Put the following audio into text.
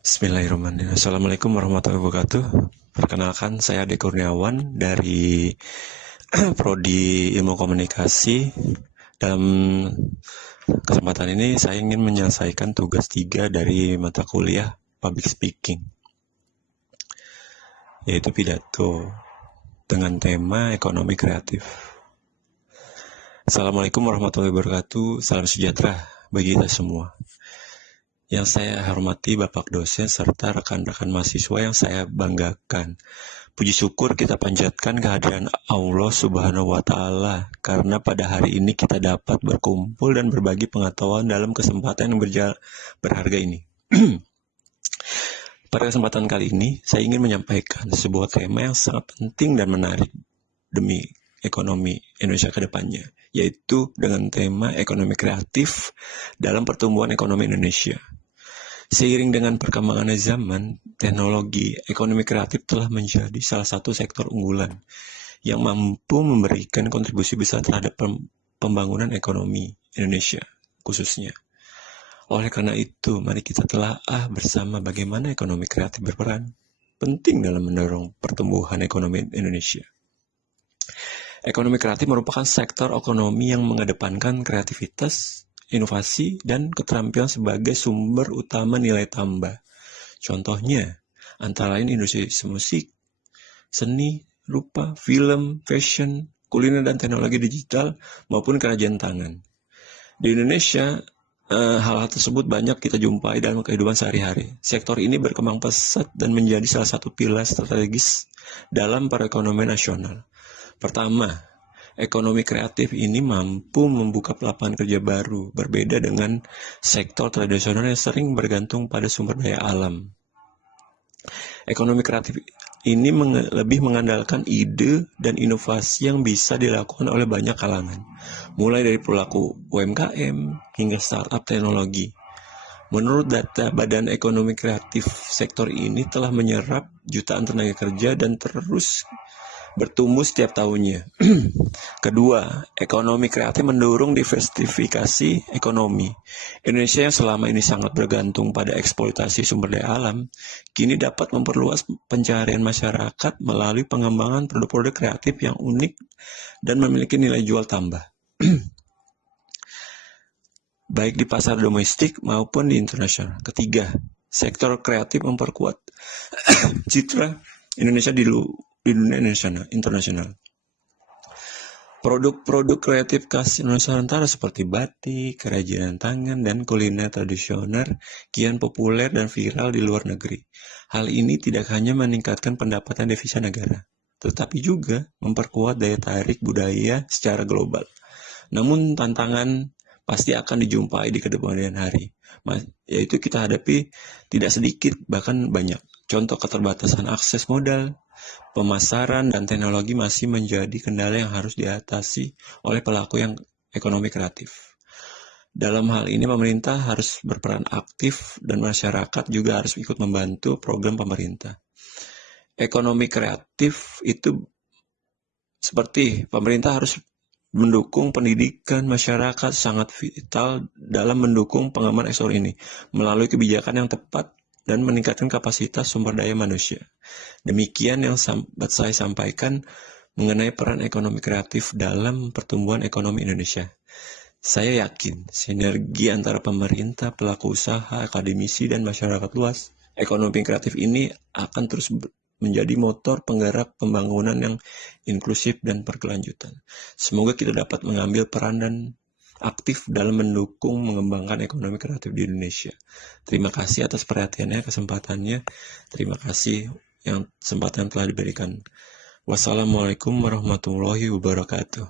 Bismillahirrahmanirrahim. Assalamualaikum warahmatullahi wabarakatuh. Perkenalkan, saya Ade Kurniawan dari Prodi Ilmu Komunikasi. Dalam kesempatan ini saya ingin menyelesaikan tugas 3 dari mata kuliah Public Speaking, yaitu pidato dengan tema ekonomi kreatif. Assalamualaikum warahmatullahi wabarakatuh. Salam sejahtera bagi kita semua. Yang saya hormati Bapak dosen serta rekan-rekan mahasiswa yang saya banggakan. Puji syukur kita panjatkan kehadiran Allah Subhanahu wa Ta'ala karena pada hari ini kita dapat berkumpul dan berbagi pengetahuan dalam kesempatan yang berharga ini. Pada kesempatan kali ini, saya ingin menyampaikan sebuah tema yang sangat penting dan menarik demi ekonomi Indonesia ke depannya, yaitu dengan tema ekonomi kreatif dalam pertumbuhan ekonomi Indonesia. Seiring dengan perkembangan zaman, teknologi, ekonomi kreatif telah menjadi salah satu sektor unggulan yang mampu memberikan kontribusi besar terhadap pembangunan ekonomi Indonesia khususnya. Oleh karena itu, mari kita telaah bersama bagaimana ekonomi kreatif berperan penting dalam mendorong pertumbuhan ekonomi Indonesia. Ekonomi kreatif merupakan sektor ekonomi yang mengedepankan kreativitas, inovasi, dan keterampilan sebagai sumber utama nilai tambah. Contohnya, antara lain industri musik, seni, rupa, film, fashion, kuliner, dan teknologi digital, maupun kerajinan tangan. Di Indonesia, hal-hal tersebut banyak kita jumpai dalam kehidupan sehari-hari. Sektor ini berkembang pesat dan menjadi salah satu pilar strategis dalam perekonomian nasional. Pertama, ekonomi kreatif ini mampu membuka lapangan kerja baru, berbeda dengan sektor tradisional yang sering bergantung pada sumber daya alam. Ekonomi kreatif ini lebih mengandalkan ide dan inovasi yang bisa dilakukan oleh banyak kalangan, mulai dari pelaku UMKM hingga startup teknologi. Menurut data Badan Ekonomi Kreatif, sektor ini telah menyerap jutaan tenaga kerja dan terus bertumbuh setiap tahunnya. Kedua, ekonomi kreatif mendorong diversifikasi ekonomi. Indonesia yang selama ini sangat bergantung pada eksploitasi sumber daya alam, kini dapat memperluas pencaharian masyarakat melalui pengembangan produk-produk kreatif yang unik dan memiliki nilai jual tambah. Baik di pasar domestik maupun di internasional. Ketiga, sektor kreatif memperkuat citra Indonesia di dunia internasional. Produk-produk kreatif khas Nusantara seperti batik, kerajinan tangan, dan kuliner tradisional kian populer dan viral di luar negeri. Hal ini tidak hanya meningkatkan pendapatan devisa negara, tetapi juga memperkuat daya tarik budaya secara global. Namun tantangan pasti akan dijumpai di kemudian hari, yaitu kita hadapi tidak sedikit, bahkan banyak. Contoh keterbatasan akses modal, pemasaran, dan teknologi masih menjadi kendala yang harus diatasi oleh pelaku yang ekonomi kreatif. Dalam hal ini pemerintah harus berperan aktif dan masyarakat juga harus ikut membantu program pemerintah. Ekonomi kreatif itu seperti pemerintah harus mendukung pendidikan masyarakat sangat vital dalam mendukung pengembangan ekspor ini melalui kebijakan yang tepat dan meningkatkan kapasitas sumber daya manusia. Demikian yang saya sampaikan mengenai peran ekonomi kreatif dalam pertumbuhan ekonomi Indonesia. Saya yakin sinergi antara pemerintah, pelaku usaha, akademisi, dan masyarakat luas, ekonomi kreatif ini akan terus menjadi motor penggerak pembangunan yang inklusif dan berkelanjutan. Semoga kita dapat mengambil peran dan aktif dalam mendukung mengembangkan ekonomi kreatif di Indonesia. Terima kasih atas perhatiannya, kesempatannya. Terima kasih yang kesempatan telah diberikan. Wassalamualaikum warahmatullahi wabarakatuh.